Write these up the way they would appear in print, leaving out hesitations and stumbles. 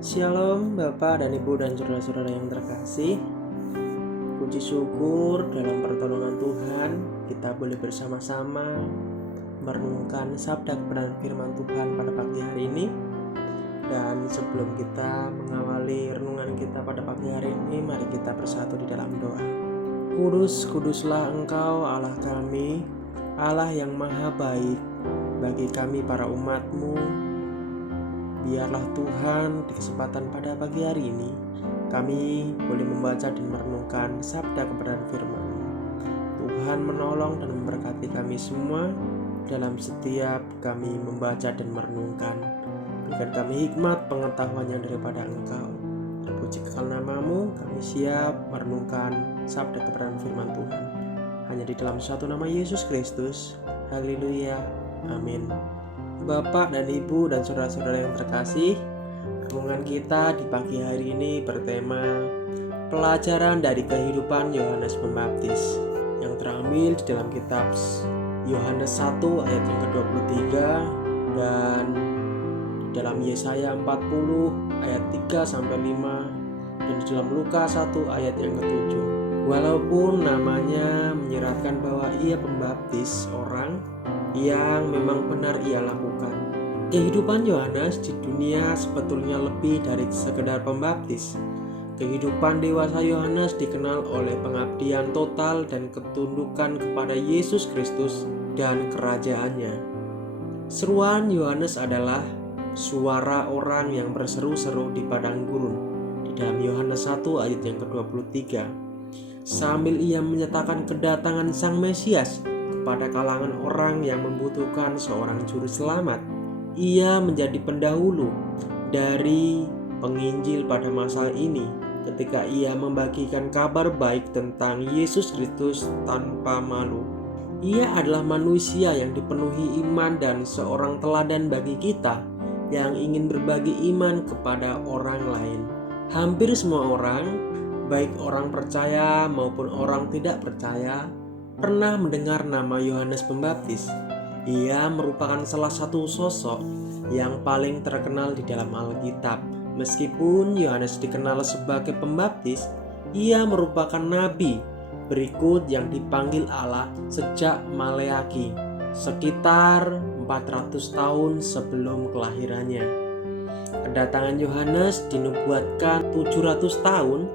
Shalom Bapak dan Ibu dan saudara-saudara yang terkasih. Puji syukur dalam pertolongan Tuhan kita boleh bersama-sama merenungkan sabda kebenaran firman Tuhan pada pagi hari ini. Dan sebelum kita mengawali renungan kita pada pagi hari ini, mari kita bersatu di dalam doa. Kudus, kuduslah Engkau Allah kami, Allah yang maha baik bagi kami para umat-Mu. Biarlah Tuhan di kesempatan pada pagi hari ini kami boleh membaca dan merenungkan sabda kebenaran firman-Mu. Tuhan menolong dan memberkati kami semua dalam setiap kami membaca dan merenungkan. Berikan kami hikmat pengetahuan yang daripada Engkau. Terpuji kekal nama-Mu, kami siap merenungkan sabda kebenaran firman Tuhan. Hanya di dalam satu nama Yesus Kristus. Haleluya. Amin. Bapak dan Ibu dan saudara-saudara yang terkasih, renungan kita di pagi hari ini bertema pelajaran dari kehidupan Yohanes Pembaptis yang terambil di dalam kitab Yohanes 1 ayat yang ke-23 dan di dalam Yesaya 40 ayat 3-5 dan di dalam Lukas 1 ayat yang ke-7. Walaupun namanya menyeratkan bahwa ia pembaptis orang yang memang benar ia lakukan, kehidupan Yohanes di dunia sebetulnya lebih dari sekedar pembaptis. Kehidupan dewasa Yohanes dikenal oleh pengabdian total dan ketundukan kepada Yesus Kristus dan kerajaannya. Seruan Yohanes adalah suara orang yang berseru-seru di padang gurun di dalam Yohanes 1 ayat yang ke-23. Sambil ia menyatakan kedatangan Sang Mesias kepada kalangan orang yang membutuhkan seorang juru selamat, ia menjadi pendahulu dari penginjil pada masa ini ketika ia membagikan kabar baik tentang Yesus Kristus tanpa malu. Ia adalah manusia yang dipenuhi iman dan seorang teladan bagi kita yang ingin berbagi iman kepada orang lain. Hampir semua orang, baik orang percaya maupun orang tidak percaya, pernah mendengar nama Yohanes Pembaptis. Ia merupakan salah satu sosok yang paling terkenal di dalam Alkitab. Meskipun Yohanes dikenal sebagai pembaptis, ia merupakan nabi berikut yang dipanggil Allah sejak Maleaki, sekitar 400 tahun sebelum kelahirannya. Kedatangan Yohanes dinubuatkan 700 tahun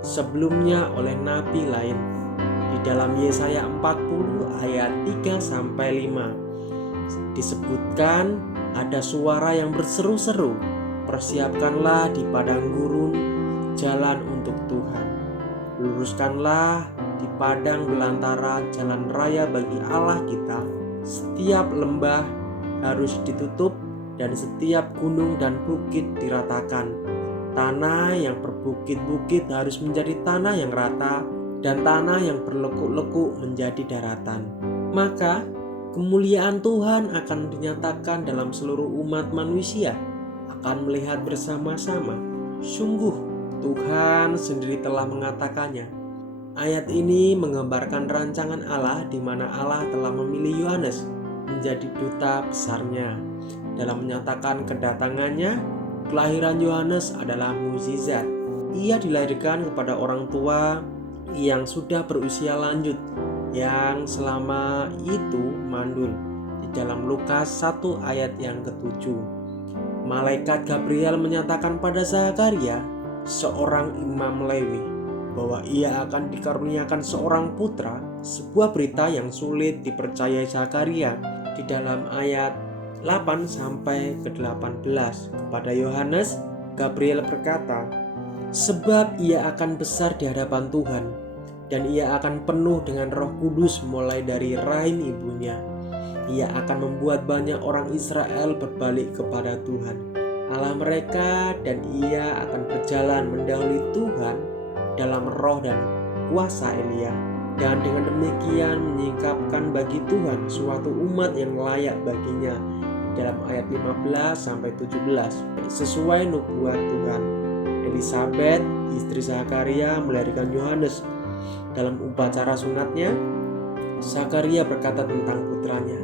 sebelumnya oleh nabi lain. Di dalam Yesaya 40 ayat 3-5 disebutkan ada suara yang berseru-seru, "Persiapkanlah di padang gurun jalan untuk Tuhan. Luruskanlah di padang belantara jalan raya bagi Allah kita. Setiap lembah harus ditutup dan setiap gunung dan bukit diratakan. Tanah yang berbukit-bukit harus menjadi tanah yang rata dan tanah yang berlekuk-lekuk menjadi daratan. Maka kemuliaan Tuhan akan dinyatakan dalam seluruh umat manusia, akan melihat bersama-sama. Sungguh Tuhan sendiri telah mengatakannya." Ayat ini menggambarkan rancangan Allah di mana Allah telah memilih Yohanes menjadi duta besarnya. Dalam menyatakan kedatangannya, kelahiran Yohanes adalah mukjizat. Ia dilahirkan kepada orang tua yang sudah berusia lanjut, yang selama itu mandul. Di dalam Lukas 1 ayat yang ke-7, malaikat Gabriel menyatakan pada Zakaria, seorang imam Lewi, bahwa ia akan dikaruniakan seorang putra, sebuah berita yang sulit dipercayai Zakaria. Di dalam ayat 8-18 kepada Yohanes, Gabriel berkata, "Sebab ia akan besar di hadapan Tuhan, dan ia akan penuh dengan Roh Kudus mulai dari rahim ibunya. Ia akan membuat banyak orang Israel berbalik kepada Tuhan, Allah mereka, dan ia akan berjalan mendahului Tuhan dalam roh dan kuasa Elia, dan dengan demikian menyingkapkan bagi Tuhan suatu umat yang layak baginya." Dalam ayat 15-17, sesuai nubuat Tuhan, Elisabet, istri Zakaria, melahirkan Yohanes. Dalam upacara sunatnya, Zakaria berkata tentang putranya,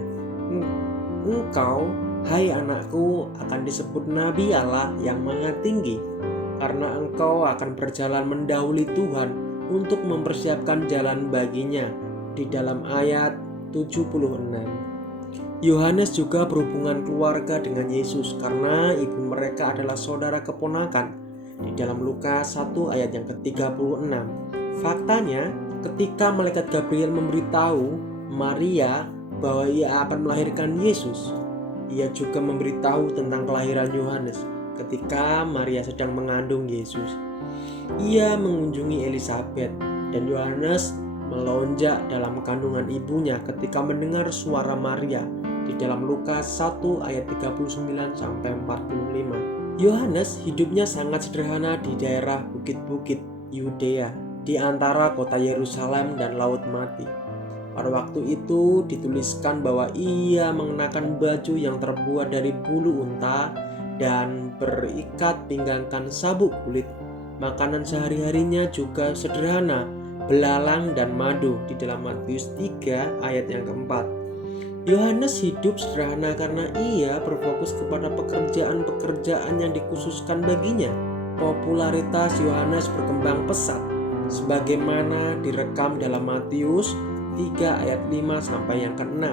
"Engkau "Hai anakku, akan disebut Nabi Allah yang Maha Tinggi, karena engkau akan berjalan mendahului Tuhan untuk mempersiapkan jalan baginya." Di dalam ayat 76. Yohanes juga berhubungan keluarga dengan Yesus karena ibu mereka adalah saudara keponakan. Di dalam Lukas 1 ayat yang ke-36. Faktanya, ketika malaikat Gabriel memberitahu Maria bahwa ia akan melahirkan Yesus, ia juga memberitahu tentang kelahiran Yohanes ketika Maria sedang mengandung Yesus. Ia mengunjungi Elisabet dan Yohanes melonjak dalam kandungan ibunya ketika mendengar suara Maria di dalam Lukas 1 ayat 39 sampai 45. Yohanes hidupnya sangat sederhana di daerah bukit-bukit Yudea di antara kota Yerusalem dan Laut Mati. Pada waktu itu dituliskan bahwa ia mengenakan baju yang terbuat dari bulu unta dan berikat pinggangkan sabuk kulit. Makanan sehari-harinya juga sederhana, belalang dan madu di dalam Matius 3 ayat yang keempat. Yohanes hidup sederhana karena ia berfokus kepada pekerjaan-pekerjaan yang dikhususkan baginya. Popularitas Yohanes berkembang pesat sebagaimana direkam dalam Matius 3 ayat 5 sampai yang ke-6.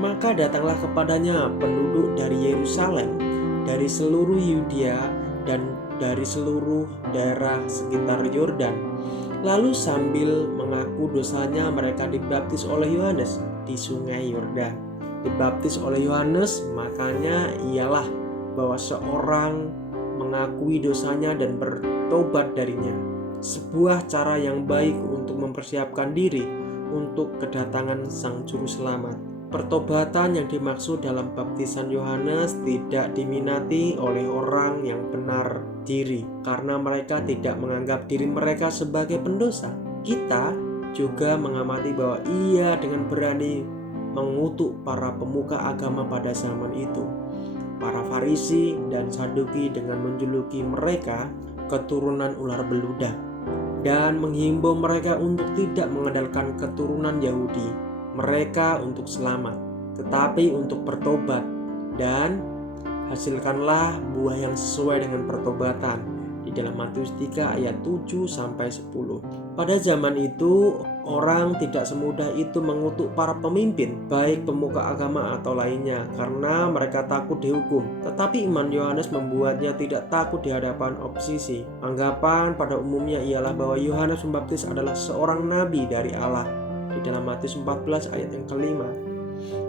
Maka datanglah kepadanya penduduk dari Yerusalem, dari seluruh Yudea dan dari seluruh daerah sekitar Yordan. Lalu sambil mengaku dosanya mereka dibaptis oleh Yohanes di sungai Yordan. Dibaptis oleh Yohanes makanya ialah bahwa seorang mengakui dosanya dan bertobat darinya. Sebuah cara yang baik untuk mempersiapkan diri untuk kedatangan Sang Juru Selamat. Pertobatan yang dimaksud dalam baptisan Yohanes tidak diminati oleh orang yang benar diri karena mereka tidak menganggap diri mereka sebagai pendosa. Kita juga mengamati bahwa ia dengan berani mengutuk para pemuka agama pada zaman itu, para Farisi dan Saduki, dengan menjuluki mereka keturunan ular beludak dan menghimbau mereka untuk tidak mengandalkan keturunan Yahudi mereka untuk selamat, tetapi untuk bertobat dan hasilkanlah buah yang sesuai dengan pertobatan di dalam Matius 3 ayat 7 sampai 10. Pada zaman itu orang tidak semudah itu mengutuk para pemimpin, baik pemuka agama atau lainnya, karena mereka takut dihukum. Tetapi iman Yohanes membuatnya tidak takut di hadapan oposisi. Anggapan pada umumnya ialah bahwa Yohanes Pembaptis adalah seorang nabi dari Allah di dalam Matius 14 ayat yang kelima.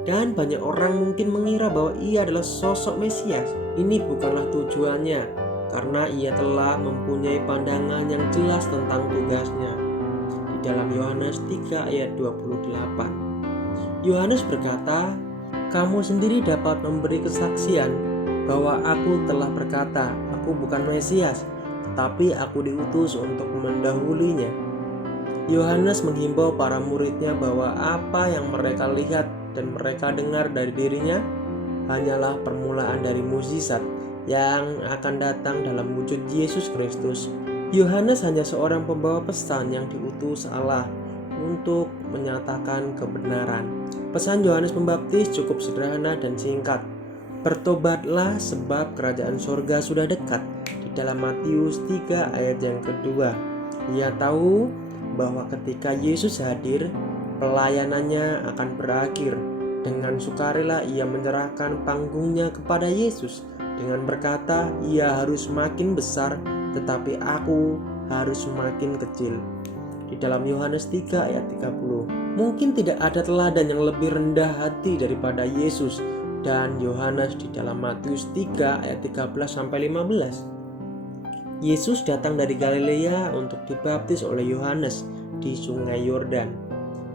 Dan banyak orang mungkin mengira bahwa ia adalah sosok Mesias. Ini bukanlah tujuannya, karena ia telah mempunyai pandangan yang jelas tentang tugasnya. Di dalam Yohanes 3 ayat 28, Yohanes berkata, "Kamu sendiri dapat memberi kesaksian bahwa aku telah berkata, aku bukan Mesias, tetapi aku diutus untuk mendahulinya." Yohanes menghimbau para muridnya bahwa apa yang mereka lihat dan mereka dengar dari dirinya hanyalah permulaan dari mukjizat yang akan datang dalam wujud Yesus Kristus. Yohanes hanya seorang pembawa pesan yang diutus Allah untuk menyatakan kebenaran. Pesan Yohanes Pembaptis cukup sederhana dan singkat. Bertobatlah sebab kerajaan sorga sudah dekat. Di dalam Matius 3 ayat yang kedua. Ia tahu bahwa ketika Yesus hadir, pelayanannya akan berakhir. Dengan sukarela ia menyerahkan panggungnya kepada Yesus dengan berkata, ia harus makin besar tetapi aku harus semakin kecil. Di dalam Yohanes 3 ayat 30. Mungkin tidak ada teladan yang lebih rendah hati daripada Yesus dan Yohanes di dalam Matius 3 ayat 13 sampai 15. Yesus datang dari Galilea untuk dibaptis oleh Yohanes di sungai Yordan.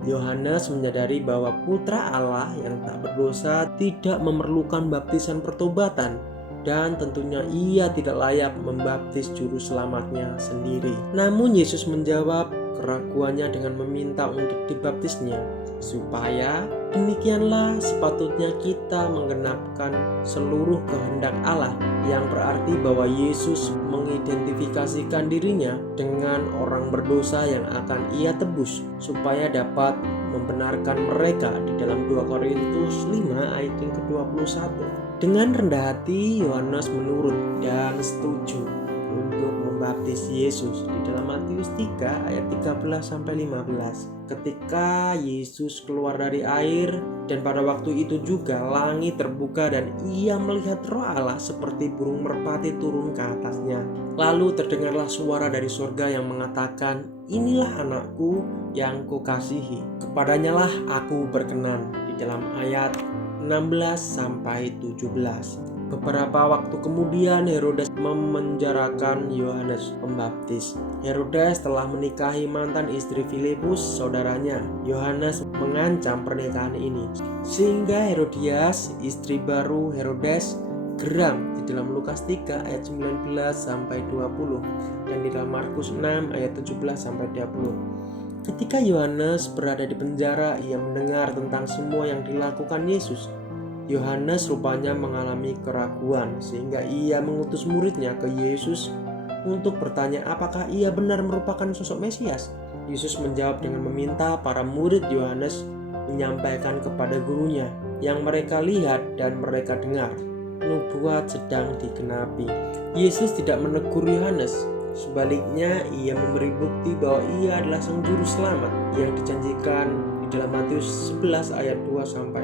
Yohanes menyadari bahwa putra Allah yang tak berdosa tidak memerlukan baptisan pertobatan, dan tentunya ia tidak layak membaptis juru selamatnya sendiri. Namun Yesus menjawab keraguannya dengan meminta untuk dibaptisnya, supaya demikianlah sepatutnya kita menggenapkan seluruh kehendak Allah, yang berarti bahwa Yesus mengidentifikasikan dirinya dengan orang berdosa yang akan ia tebus, supaya dapat membenarkan mereka di dalam 2 Korintus 5 ayat yang ke-21. Dengan rendah hati Yohanes menurut dan setuju untuk membaptis Yesus di dalam Matius 3 ayat 13-15. Ketika Yesus keluar dari air, dan pada waktu itu juga langit terbuka dan ia melihat Roh Allah seperti burung merpati turun ke atasnya. Lalu terdengarlah suara dari surga yang mengatakan, "Inilah anakku yang kukasihi, kepadanya lah aku berkenan." Di dalam ayat 16-17. Beberapa waktu kemudian Herodes memenjarakan Yohanes Pembaptis. Herodes telah menikahi mantan istri Filipus, saudaranya. Yohanes mengancam pernikahan ini, sehingga Herodias, istri baru Herodes, geram di dalam Lukas 3 ayat 19-20 dan di dalam Markus 6 ayat 17-20. Ketika Yohanes berada di penjara, ia mendengar tentang semua yang dilakukan Yesus. Yohanes rupanya mengalami keraguan sehingga ia mengutus muridnya ke Yesus untuk bertanya apakah ia benar merupakan sosok Mesias. Yesus menjawab dengan meminta para murid Yohanes menyampaikan kepada gurunya yang mereka lihat dan mereka dengar. Nubuat sedang digenapi. Yesus tidak menegur Yohanes. Sebaliknya, ia memberi bukti bahwa ia adalah sang juru selamat yang dijanjikan di dalam Matius 11 ayat 2-6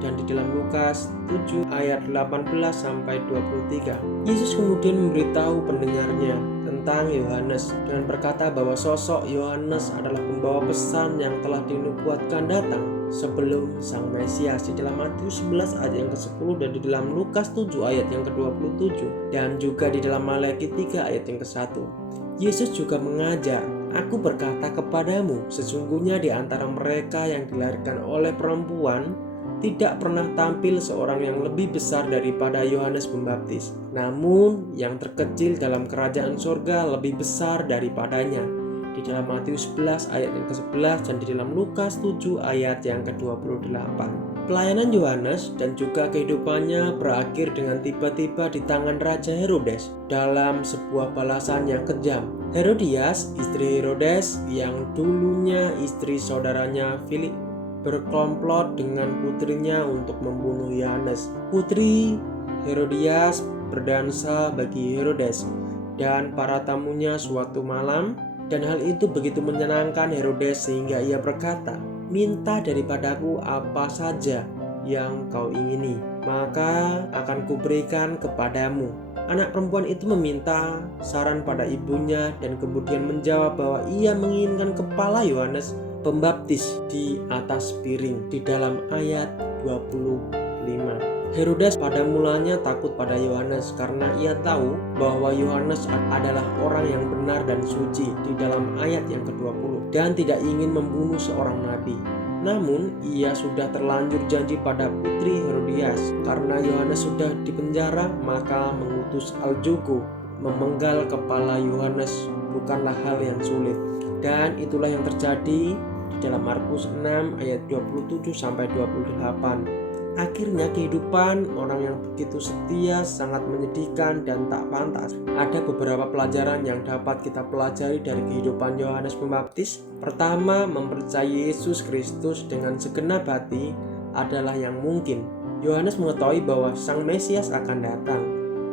dan di dalam Lukas 7 ayat 18-23. Yesus kemudian memberitahu pendengarnya tentang Yohanes dengan berkata bahwa sosok Yohanes adalah pembawa pesan yang telah dinubuatkan datang sebelum sang Mesias di dalam Matius 11 ayat yang ke-10 dan di dalam Lukas 7 ayat yang ke-27 dan juga di dalam Malaki 3 ayat yang ke-1. Yesus juga mengajar, "Aku berkata kepadamu, sesungguhnya di antara mereka yang dilahirkan oleh perempuan tidak pernah tampil seorang yang lebih besar daripada Yohanes Pembaptis. Namun yang terkecil dalam kerajaan surga lebih besar daripadanya." Di dalam Matius 11 ayat yang ke-11 dan di dalam Lukas 7 ayat yang ke-28. Pelayanan Yohanes dan juga kehidupannya berakhir dengan tiba-tiba di tangan Raja Herodes dalam sebuah balasan yang kejam. Herodias, istri Herodes yang dulunya istri saudaranya Filip, berkomplot dengan putrinya untuk membunuh Yohanes. Putri Herodias berdansa bagi Herodes dan para tamunya suatu malam, dan hal itu begitu menyenangkan Herodes sehingga ia berkata, "Minta daripadaku apa saja yang kau ingini, maka akan kuberikan kepadamu." Anak perempuan itu meminta saran pada ibunya dan kemudian menjawab bahwa ia menginginkan kepala Yohanes Pembaptis di atas piring di dalam ayat 25. Herodes pada mulanya takut pada Yohanes karena ia tahu bahwa Yohanes adalah orang yang benar dan suci di dalam ayat yang ke-20 dan tidak ingin membunuh seorang nabi. Namun ia sudah terlanjur janji pada putri Herodias. Karena Yohanes sudah dipenjara, maka mengutus Aljugo memenggal kepala Yohanes bukanlah hal yang sulit. Dan itulah yang terjadi di dalam Markus 6 ayat 27-28. Akhirnya kehidupan orang yang begitu setia sangat menyedihkan dan tak pantas. Ada beberapa pelajaran yang dapat kita pelajari dari kehidupan Yohanes Pembaptis. Pertama, mempercayai Yesus Kristus dengan segenap hati adalah yang mungkin. Yohanes mengetahui bahwa Sang Mesias akan datang.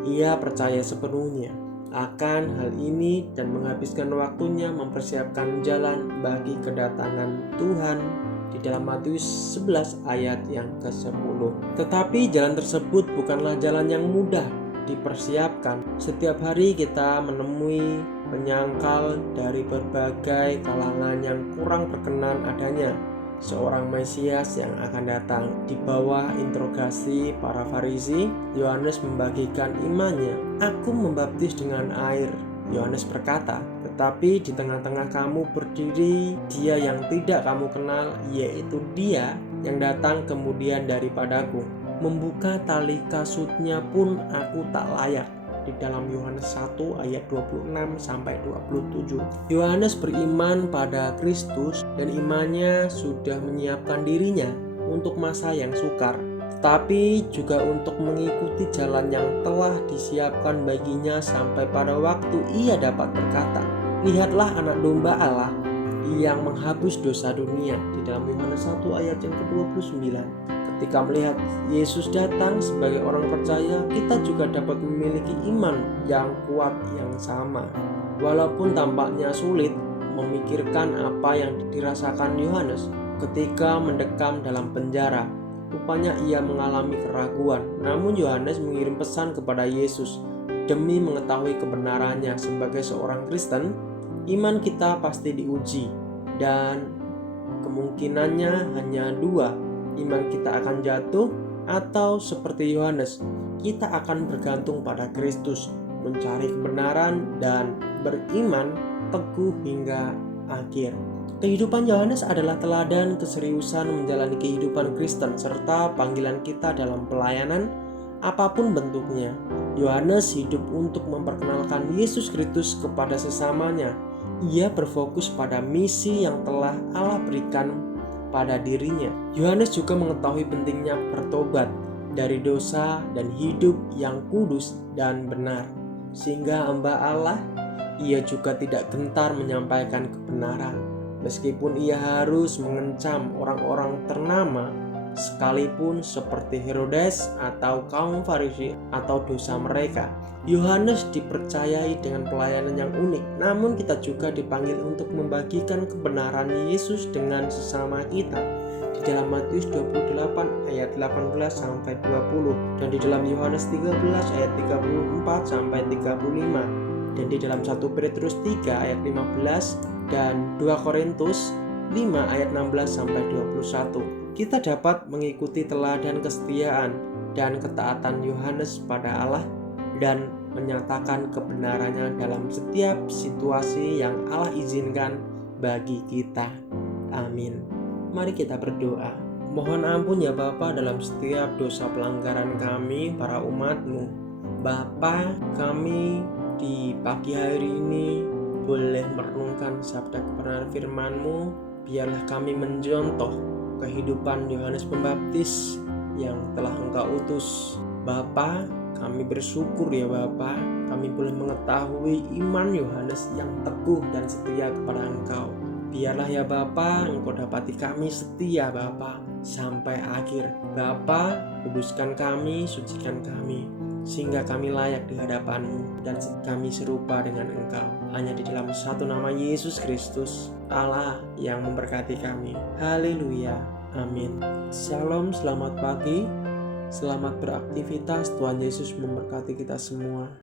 Ia percaya sepenuhnya akan hal ini dan menghabiskan waktunya mempersiapkan jalan bagi kedatangan Tuhan di dalam Matius 11 ayat yang ke-10. Tetapi jalan tersebut bukanlah jalan yang mudah dipersiapkan. Setiap hari kita menemui penyangkal dari berbagai kalangan yang kurang berkenan adanya seorang Mesias yang akan datang. Di bawah interogasi para Farisi, Yohanes membagikan imannya. "Aku membaptis dengan air," Yohanes berkata, "tetapi di tengah-tengah kamu berdiri Dia yang tidak kamu kenal, yaitu Dia yang datang kemudian daripadaku. Membuka tali kasutnya pun aku tak layak." Di dalam Yohanes 1 ayat 26-27. Yohanes beriman pada Kristus dan imannya sudah menyiapkan dirinya untuk masa yang sukar, tapi juga untuk mengikuti jalan yang telah disiapkan baginya sampai pada waktu ia dapat berkata, "Lihatlah anak domba Allah yang menghapus dosa dunia. Di dalam Yohanes 1 ayat yang ke-29. Ketika melihat Yesus datang sebagai orang percaya, kita juga dapat memiliki iman yang kuat yang sama. Walaupun tampaknya sulit memikirkan apa yang dirasakan Yohanes ketika mendekam dalam penjara. Rupanya ia mengalami keraguan, namun Yohanes mengirim pesan kepada Yesus demi mengetahui kebenarannya. Sebagai seorang Kristen, iman kita pasti diuji dan kemungkinannya hanya dua. Iman kita akan jatuh atau seperti Yohanes, kita akan bergantung pada Kristus, mencari kebenaran dan beriman teguh hingga akhir. Kehidupan Yohanes adalah teladan keseriusan menjalani kehidupan Kristen serta panggilan kita dalam pelayanan apapun bentuknya. Yohanes hidup untuk memperkenalkan Yesus Kristus kepada sesamanya. Ia berfokus pada misi yang telah Allah berikan pada dirinya. Yohanes juga mengetahui pentingnya bertobat dari dosa dan hidup yang kudus dan benar. Sehingga hamba Allah, ia juga tidak gentar menyampaikan kebenaran. Meskipun ia harus mengencam orang-orang ternama sekalipun seperti Herodes atau kaum Farisi atau dosa mereka. Yohanes dipercayai dengan pelayanan yang unik, namun kita juga dipanggil untuk membagikan kebenaran Yesus dengan sesama kita. Di dalam Matius 28 ayat 18 sampai 20 dan di dalam Yohanes 13 ayat 34 sampai 35 dan di dalam 1 Petrus 3 ayat 15 dan 2 Korintus 5 ayat 16 sampai 21. Kita dapat mengikuti teladan kesetiaan dan ketaatan Yohanes pada Allah dan menyatakan kebenarannya dalam setiap situasi yang Allah izinkan bagi kita. Amin. Mari kita berdoa. Mohon ampun ya Bapa dalam setiap dosa pelanggaran kami para umat-Mu. Bapa, kami di pagi hari ini boleh merenungkan sabda kebenaran firman-Mu. Biarlah kami mencontoh kehidupan Yohanes Pembaptis yang telah Engkau utus. Bapa, kami bersyukur ya Bapa, kami boleh mengetahui iman Yohanes yang teguh dan setia kepada Engkau. Biarlah ya Bapa, Engkau dapati kami setia Bapa sampai akhir. Bapa, kuduskan kami, sucikan kami, sehingga kami layak di hadapan-Mu dan kami serupa dengan Engkau. Hanya di dalam satu nama Yesus Kristus, Allah yang memberkati kami. Haleluya. Amin. Shalom, selamat pagi. Selamat beraktivitas. Tuhan Yesus memberkati kita semua.